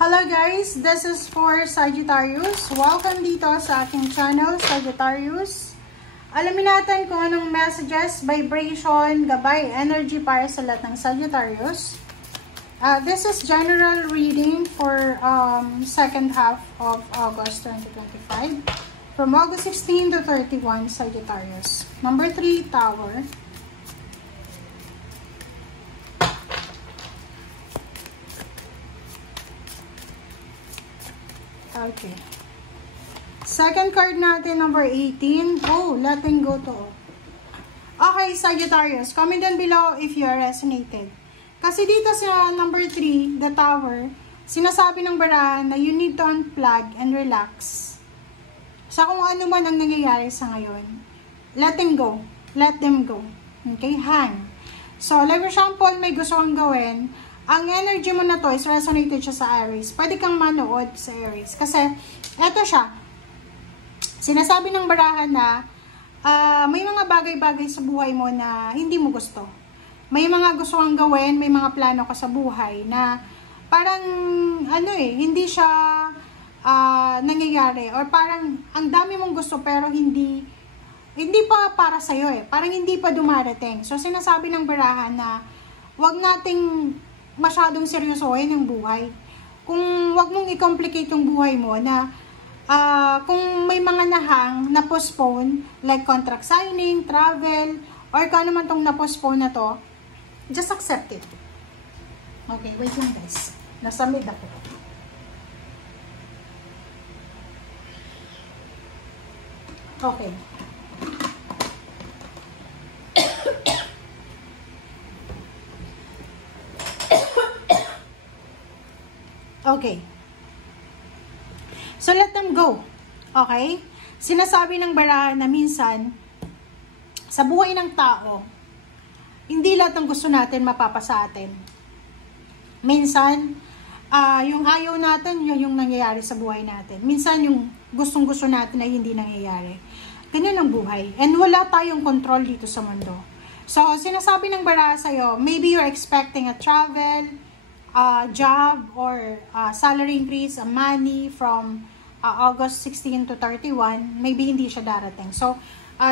Hello guys, this is for Sagittarius. Welcome dito sa aking channel, Sagittarius. Alamin natin kung anong messages, vibration, gabay, energy para sa lahat ng Sagittarius. This is general reading for second half of August 2025. From August 16 to 31, Sagittarius. Number 3, Tower. Okay. Second card natin, number 18. Oh, letting go to. Okay, Sagittarius. Comment down below if you are resonated. Kasi dito sa number 3, the Tower, sinasabi ng barahan na you need to unplug and relax. Sa kung ano man ang nangyayari sa ngayon. Letting go. Let them go. Okay, hang. So, like for example, may gusto kang gawin. Ang energy mo na to is resonated siya sa Aries. Pwede kang manood sa Aries. Kasi, eto siya. Sinasabi ng barahan na may mga bagay-bagay sa buhay mo na hindi mo gusto. May mga gusto kang gawin, may mga plano ka sa buhay na parang, hindi siya nangyayari. Or parang, ang dami mong gusto pero hindi pa para sa'yo eh. Parang hindi pa dumarating. So, sinasabi ng barahan na wag nating masyadong seryosohin yung buhay. Kung wag mong i-complicate yung buhay mo na kung may mga nahang na postpone like contract signing, travel, or kung ano man tong na-postpone na to, just accept it. Okay, wait lang guys. Nasa mid ako. Okay. Okay. So, let them go. Okay? Sinasabi ng barahan na minsan, sa buhay ng tao, hindi lahat ng gusto natin mapapasa atin. Minsan, yung ayaw natin, yung nangyayari sa buhay natin. Minsan, yung gustong-gusto natin ay hindi nangyayari. Ganun ang buhay. And wala tayong control dito sa mundo. So, sinasabi ng barahan sa'yo, maybe you're expecting a travel, job or salary increase, money from August 16 to 31, maybe hindi siya darating. So,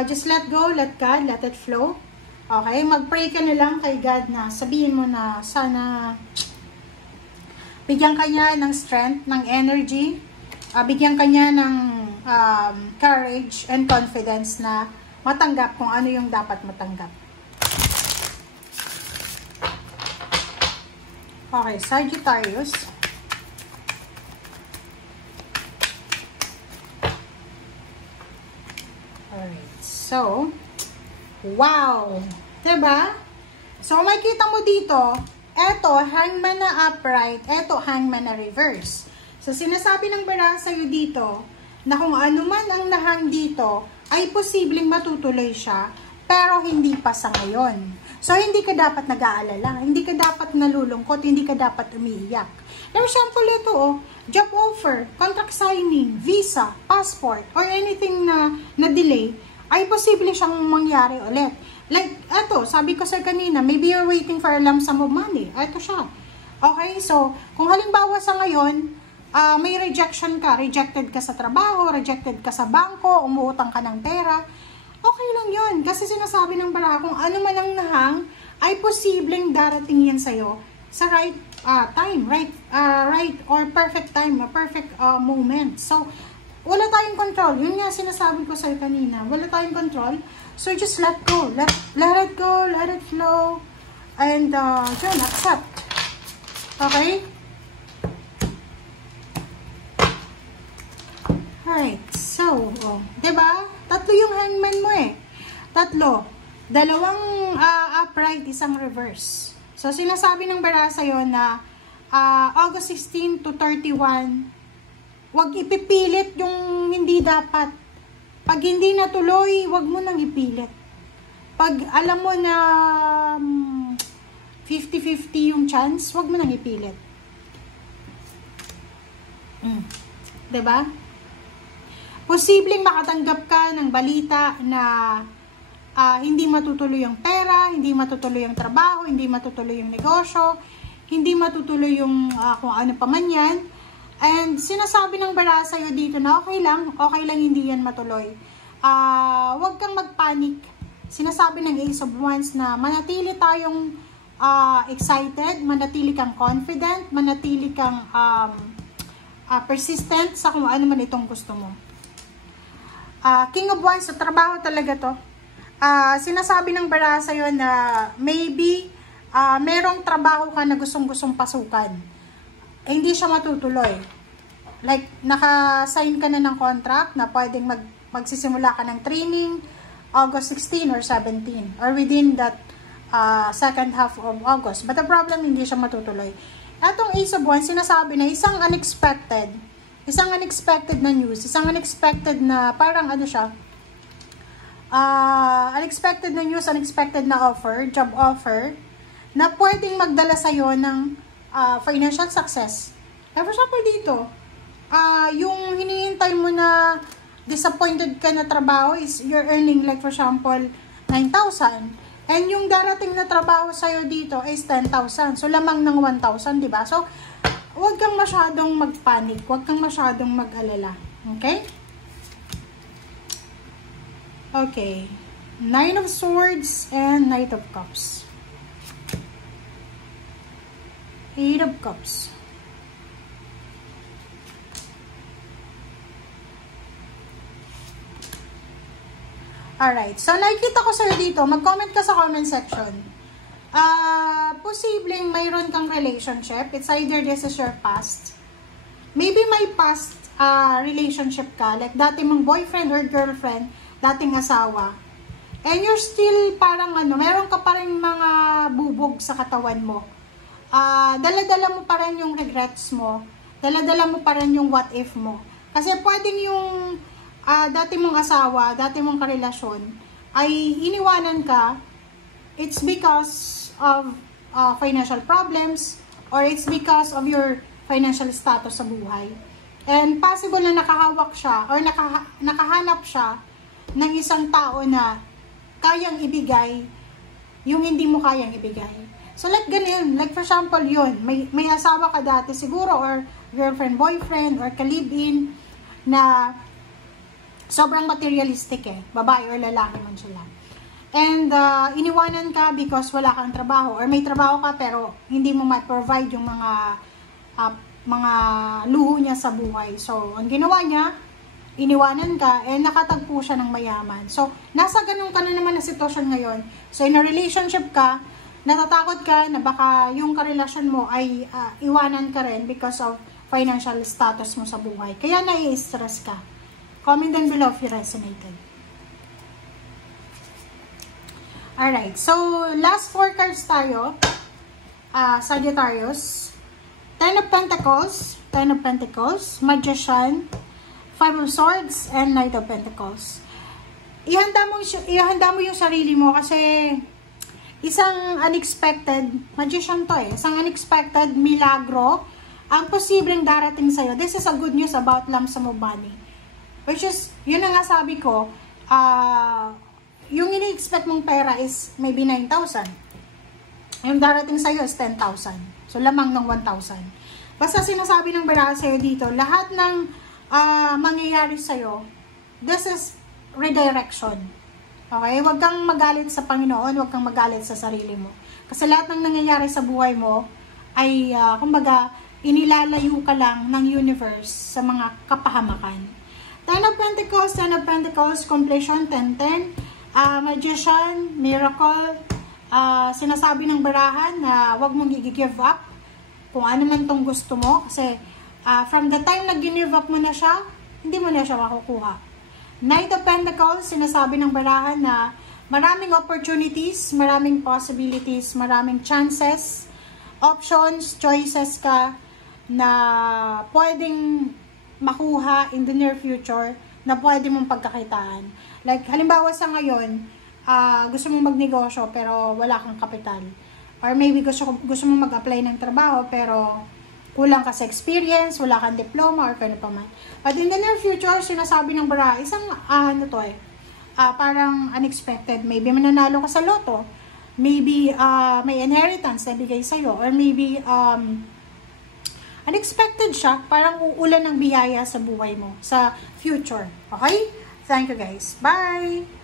just let go, let God, let it flow. Okay? Mag-pray ka na lang kay God na sabihin mo na sana bigyan ka niya ng strength, ng energy, bigyan ka niya ng courage and confidence na matanggap kung ano yung dapat matanggap. Okay, Sagittarius. Alright, so, wow! Diba? So, makikita mo dito, eto, hangman na upright, eto, hangman na reverse. So, sinasabi ng baraha sa'yo dito, na kung ano man ang nahang dito, ay posibleng matutuloy siya, pero hindi pa sa ngayon. So, hindi ka dapat nag-aalala, hindi ka dapat nalulungkot, hindi ka dapat umiiyak. For example, ito job offer, contract signing, visa, passport, or anything na delay, ay posible siyang mangyari ulit. Like, ito, sabi ko sa kanina, maybe you're waiting for a lump sum of money. Ito siya. Okay, so, kung halimbawa sa ngayon, may rejection ka, rejected ka sa trabaho, rejected ka sa bangko, umuutang ka ng pera, okay lang yun. Kasi sinasabi ng baraha, kung ano man ang nahang, ay posibleng darating yan sa'yo sa right time, right or perfect time, perfect moment. So, wala tayong control. Yun nga sinasabi ko sa'yo kanina. Wala tayong control. So, just let go. Let it go. Let it flow. And, yun, accept. Okay? Alright. So, diba? Tatlo yung hangman mo eh. Tatlo. Dalawang upright, isang reverse. So, sinasabi ng baraha sa'yo na August 16 to 31, wag ipipilit yung hindi dapat. Pag hindi natuloy, wag mo nang ipilit. Pag alam mo na 50-50 yung chance, wag mo nang ipilit. Diba? Posibleng makatanggap ka ng balita na hindi matutuloy yung pera, hindi matutuloy yung trabaho, hindi matutuloy yung negosyo, hindi matutuloy yung kung ano pa man yan. And sinasabi ng bara sa'yo dito na okay lang hindi yan matuloy. Huwag kang magpanik. Sinasabi ng Ace of Wands na manatili tayong excited, manatili kang confident, manatili kang persistent sa kung ano man itong gusto mo. King of Wands, sa trabaho talaga to. Sinasabi ng bara sa'yo na maybe merong trabaho ka na gustong-gustong pasukan. Hindi siya matutuloy. Like, naka-sign ka na ng contract na pwedeng magsisimula ka ng training August 16 or 17 or within that second half of August. But the problem, hindi siya matutuloy. Etong Ace of Wands, sinasabi na isang unexpected na news, isang unexpected na parang ano siya, unexpected na news, unexpected na offer, job offer, na pwedeng magdala sa'yo ng financial success. For example dito, yung hinihintay mo na disappointed ka na trabaho is you're earning like for example 9,000 and yung darating na trabaho sa'yo dito is 10,000. So lamang ng 1,000, diba? So huwag kang masyadong magpanik, huwag kang masyadong mag-alala. Okay? Okay. Nine of Swords and Knight of Cups. Eight of Cups. Alright. So, nakikita ko sa'yo dito. Mag-comment ka sa comment section. Posibleng mayroon kang relationship. It's either this is your past. Maybe may past relationship ka. Like, dati mong boyfriend or girlfriend. Dating asawa. And you're still parang meron ka pa rin mga bubog sa katawan mo. Dala-dala mo pa rin yung regrets mo. Dala-dala mo pa rin yung what if mo. Kasi pwedeng yung dati mong asawa, dati mong karelasyon, ay iniwanan ka, it's because of financial problems, or it's because of your financial status sa buhay. And possible na nakahawak siya, or nakahanap siya ng isang tao na kayang ibigay yung hindi mo kayang ibigay. So, like ganyan. Like, for example, yun. May asawa ka dati siguro, or girlfriend, boyfriend, or ka-live-in, na sobrang materialistic babae or lalaki man sila. And, iniwanan ka because wala kang trabaho, or may trabaho ka pero hindi mo ma-provide yung mga luho niya sa buhay. So, ang ginawa niya, iniwanan ka, and nakatagpo siya ng mayaman. So, nasa ganun ka na naman na sitwasyon ngayon. So, in a relationship ka, natatakot ka na baka yung karelasyon mo ay iwanan ka rin because of financial status mo sa buhay. Kaya nai-stress ka. Comment down below if you resonated. Alright, so last 4 cards tayo. Sagittarius. Ten of Pentacles, Magician, Five of Swords, and Knight of Pentacles. Ihanda mo yung sarili mo kasi isang unexpected, magician to isang unexpected milagro ang posibleng darating sa'yo. This is a good news about lump sum of money. Which is, yun na nga sabi ko, yung ini-expect mong pera is maybe 9,000. Yung darating sa'yo is 10,000. So, lamang ng 1,000. Basta sinasabi ng bara sa'yo dito, lahat ng mangyayari sa'yo, this is redirection. Okay? Huwag kang magalit sa Panginoon, huwag kang magalit sa sarili mo. Kasi lahat ng nangyayari sa buhay mo ay, kumbaga, inilalayo ka lang ng universe sa mga kapahamakan. Ten of Pentacles, Completion, 10-10, Magician, Miracle, sinasabi ng barahan na huwag mong i-give up kung ano man tong gusto mo. Kasi, from the time na give up mo na siya, hindi mo na siya makukuha. Knight of Pentacles, sinasabi ng barahan na maraming opportunities, maraming possibilities, maraming chances, options, choices ka na pwedeng makuha in the near future na pwede mong pagkakitaan. Like, halimbawa sa ngayon, gusto mong magnegosyo pero wala kang kapital. Or maybe gusto mong mag-apply ng trabaho pero kulang ka sa experience, wala kang diploma, or kano pa man. But in the near future, sinasabi ng bara, isang, parang unexpected. Maybe mananalo ka sa loto. Maybe, may inheritance na bigay sa'yo. Or maybe, unexpected siya, parang uulan ng biyaya sa buhay mo, sa future. Okay? Thank you guys. Bye!